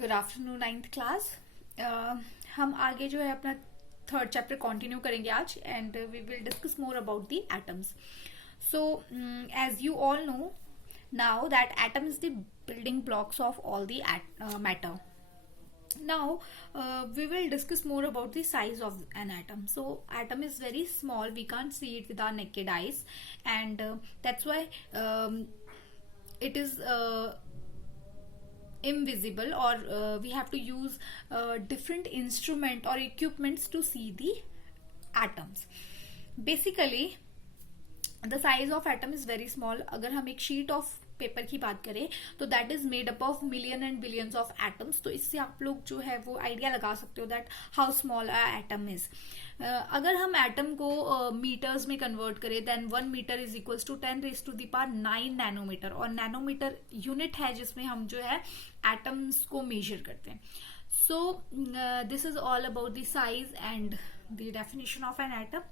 Good afternoon ninth class. हम आगे जो है अपना थर्ड चैप्टर कंटिन्यू करेंगे आज and we will discuss more about the atoms. So, as you all know now that atom is the building blocks of all the matter. Now, we will discuss more about the size of an atom. So, atom is very small. We can't see it with our naked eyes, and that's why it is invisible, or we have to use different instrument or equipments to see the atoms. Basically, the size of atom is very small. अगर हम एक sheet of paper की बात करें तो that is made up of million and billions of atoms. तो इससे आप लोग जो है वो आइडिया लगा सकते हो that how small a atom is. अगर हम एटम को मीटर्स में कन्वर्ट करें then 1 metre is equals to 10⁻⁹ nanometre. और नैनोमीटर यूनिट है जिसमें हम जो है एटम्स को मेजर करते हैं. सो this is all about the size and the definition of an atom.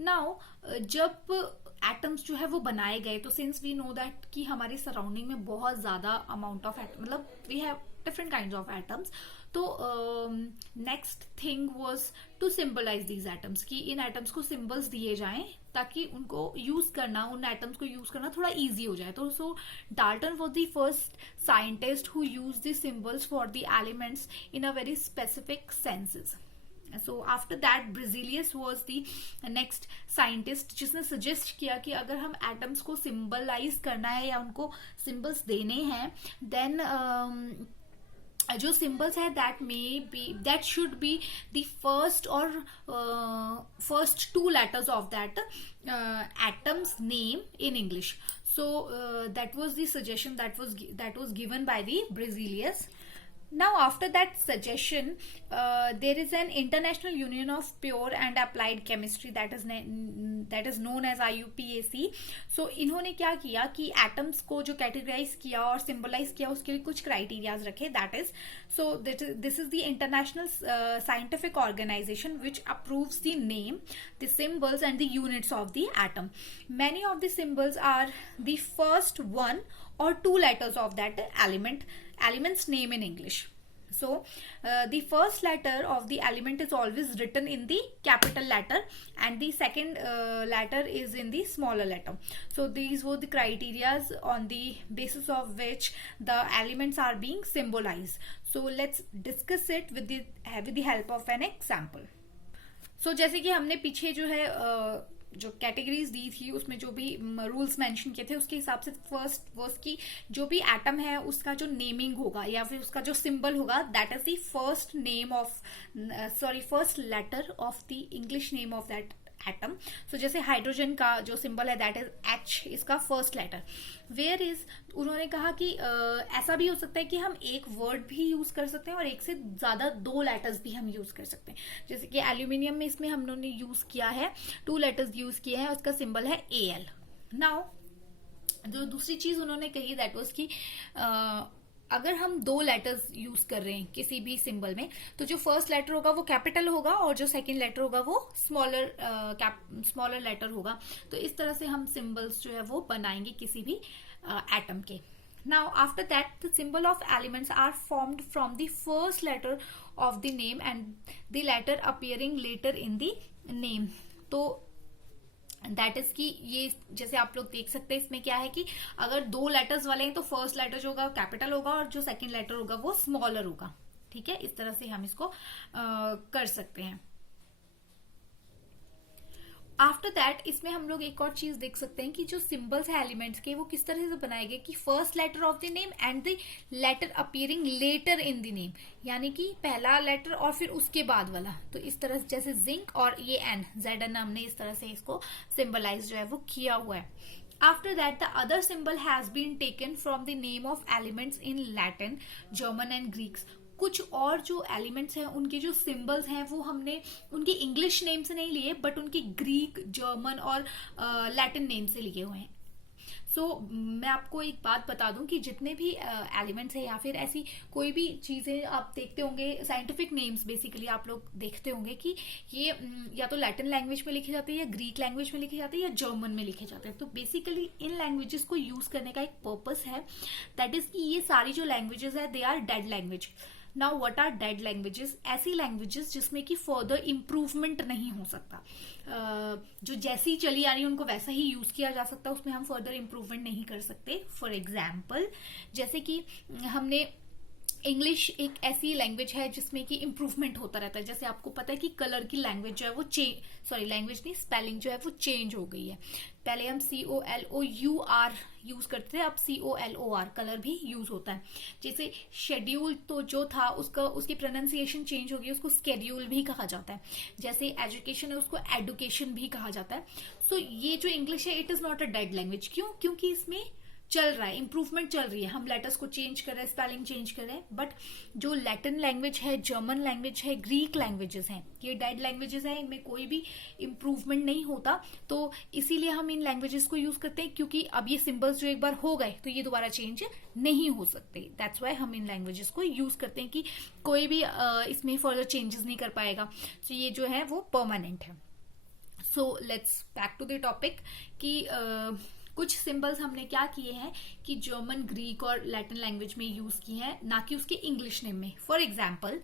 Now जब एटम्स जो है वो बनाए गए तो सिंस वी नो दैट कि हमारे सराउंडिंग में बहुत ज्यादा अमाउंट ऑफ एटम, मतलब we have different kinds of atoms. तो next thing was to symbolize these atoms, कि इन एटम्स को सिंबल्स दिए जाएं ताकि उनको यूज करना, उन एटम्स को यूज करना थोड़ा इजी हो जाए. तो so Dalton was the first scientist who use the symbols for the elements in a very specific senses. So after that Berzelius was the next scientist जिसने सजेस्ट किया कि अगर हम एटम्स को सिंबलाइज करना है या उनको सिंबल्स देने हैं देन जो सिंबल्स है that should be the first और first 2 letters of that atoms name in English. So that was the suggestion that was given by the Berzelius. Now after that suggestion there is an International Union of Pure and Applied Chemistry that is known as IUPAC. So इन्होंने क्या किया कि atoms को जो categorise किया और symbolize किया उसके लिए कुछ क्राइटेरियाज रखे. That is this is the international scientific organisation which approves the name, the symbols and the units of the atom. Many of the symbols are the first 1 or 2 letters of that element's name in English. So the first letter of the element is always written in the capital letter and the second letter is in the smaller letter. So these were the criterias on the basis of which the elements are being symbolized. So let's discuss it with the help of an example. So जैसे कि हमने पीछे जो है जो categories दी थी उसमें जो भी रूल्स मेंशन किए थे उसके हिसाब से फर्स्ट की जो भी एटम है उसका जो नेमिंग होगा या फिर उसका जो सिंबल होगा that is the first letter of the English name of that atom. So जैसे हाइड्रोजन का जो सिंबल है दैट इज H, इसका फर्स्ट लेटर. वेयर इज उन्होंने कहा कि ऐसा भी हो सकता है कि हम एक वर्ड भी यूज कर सकते हैं और एक से ज्यादा 2 लेटर्स भी हम यूज कर सकते हैं. जैसे कि एल्यूमिनियम में इसमें हम लोगों ने यूज किया है 2 लेटर्स यूज किए हैं, उसका सिंबल है Al. नाउ जो दूसरी चीज उन्होंने कही दैट वाज कि अगर हम 2 लेटर्स यूज कर रहे हैं किसी भी सिंबल में तो जो फर्स्ट लेटर होगा वो कैपिटल होगा और जो सेकंड लेटर होगा वो स्मॉलर लेटर होगा. तो इस तरह से हम सिंबल्स जो है वो बनाएंगे किसी भी एटम के. Now after that the symbol of elements are formed from the first letter of the name and the letter appearing later in the name. तो दैट इज कि ये जैसे आप लोग देख सकते हैं इसमें क्या है कि अगर 2 लेटर्स वाले हैं तो फर्स्ट लेटर जो होगा कैपिटल होगा और जो सेकंड लेटर होगा वो स्मॉलर होगा. ठीक है, इस तरह से हम इसको कर सकते हैं. आफ्टर दैट इसमें हम लोग एक और चीज देख सकते हैं कि जो सिंबल्स है एलिमेंट्स के वो किस तरह से बनाए गए कि first letter of the name and the letter appearing letter in the name, यानी कि पहला लेटर और फिर उसके बाद वाला. तो इस तरह से जैसे जिंक और ये Zn हमने इस तरह से इसको सिंबलाइज जो है वो किया हुआ है. After that, the other symbol has been taken from the name of elements in Latin, German and Greeks. कुछ और जो एलिमेंट्स हैं उनके जो सिंबल्स हैं वो हमने उनके इंग्लिश नेम से नहीं लिए बट उनके ग्रीक, जर्मन और लैटिन नेम से लिए हुए हैं. सो मैं आपको एक बात बता दूं कि जितने भी एलिमेंट्स हैं या फिर ऐसी कोई भी चीजें आप देखते होंगे साइंटिफिक नेम्स बेसिकली आप लोग देखते होंगे कि ये या तो लैटिन लैंग्वेज में लिखे जाते हैं या ग्रीक लैंग्वेज में लिखे जाते हैं या जर्मन में लिखे जाते हैं. तो बेसिकली इन लैंग्वेजेस को यूज करने का एक पर्पस है दैट इज कि ये सारी जो लैंग्वेजेस है they are dead language. Now what are dead languages? ऐसी लैंग्वेजेस जिसमें कि फर्दर इम्प्रूवमेंट नहीं हो सकता, जो जैसी चली आ रही है उनको वैसा ही यूज किया जा सकता है, उसमें हम फर्दर इम्प्रूवमेंट नहीं कर सकते. फॉर एग्जाम्पल, जैसे कि हमने इंग्लिश एक ऐसी लैंग्वेज है जिसमें कि इम्प्रूवमेंट होता रहता है. जैसे आपको पता है कि कलर की लैंग्वेज जो है वो लैंग्वेज नहीं, स्पेलिंग जो है वो चेंज हो गई है. पहले हम COLOUR यूज करते थे, अब COLOR कलर भी यूज होता है. जैसे शेड्यूल तो जो था उसकी प्रोनाउंसिएशन चेंज हो गई, उसको स्केड्यूल भी कहा जाता है. जैसे एजुकेशन है उसको एडुकेशन भी कहा जाता है. सो ये जो इंग्लिश है it is not a dead language. क्यों? क्योंकि इसमें चल रहा है, इंप्रूवमेंट चल रही है, हम लेटर्स को चेंज कर रहे हैं, स्पेलिंग चेंज कर रहे हैं. बट जो लैटिन लैंग्वेज है, जर्मन लैंग्वेज है, ग्रीक लैंग्वेजेस हैं, ये डेड लैंग्वेजेस हैं, इनमें कोई भी इंप्रूवमेंट नहीं होता. तो इसीलिए हम इन लैंग्वेजेस को यूज करते हैं, क्योंकि अब ये सिंबल्स जो एक बार हो गए तो ये दोबारा चेंज नहीं हो सकते. दैट्स वाई हम इन लैंग्वेजेस को यूज करते हैं कि कोई भी इसमें फर्दर चेंजेस नहीं कर पाएगा. तो ये जो है वो परमानेंट है. So let's back to the topic कि कुछ सिंबल्स हमने क्या किए हैं कि जर्मन, ग्रीक और लैटिन लैंग्वेज में यूज किए हैं, ना कि उसके इंग्लिश नेम में. For example,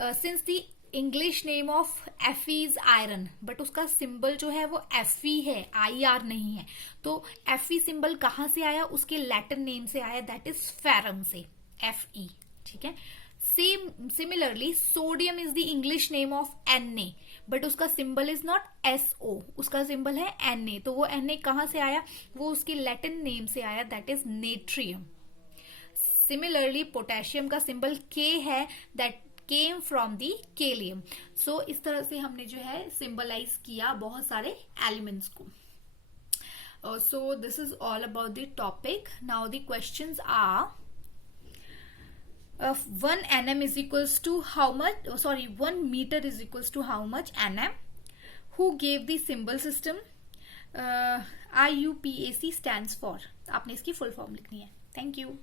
since the English name of Fe is iron, but उसका सिंबल जो है वो Fe है, IR नहीं है. तो Fe सिंबल कहाँ से आया? उसके लैटिन नेम से आया, दैट इज फेरम से, Fe. ठीक है. Similarly sodium is the English name of Na, but उसका सिंबल इज नॉट SO, उसका सिंबल है Na. तो वो Na कहां से आया? वो उसके लैटिन नेम से आया, that is natrium. Similarly potassium का सिंबल K है, दैट केम फ्रॉम द केलियम. सो इस तरह से हमने जो है सिंबलाइज किया बहुत सारे एलिमेंट्स को. So this is all about the topic. Now the questions are, 1 nm is equals to how much? 1 meter is equals to how much nm? Who gave the symbol system? IUPAC stands for. आपने इसकी full form लिखनी है. Thank you.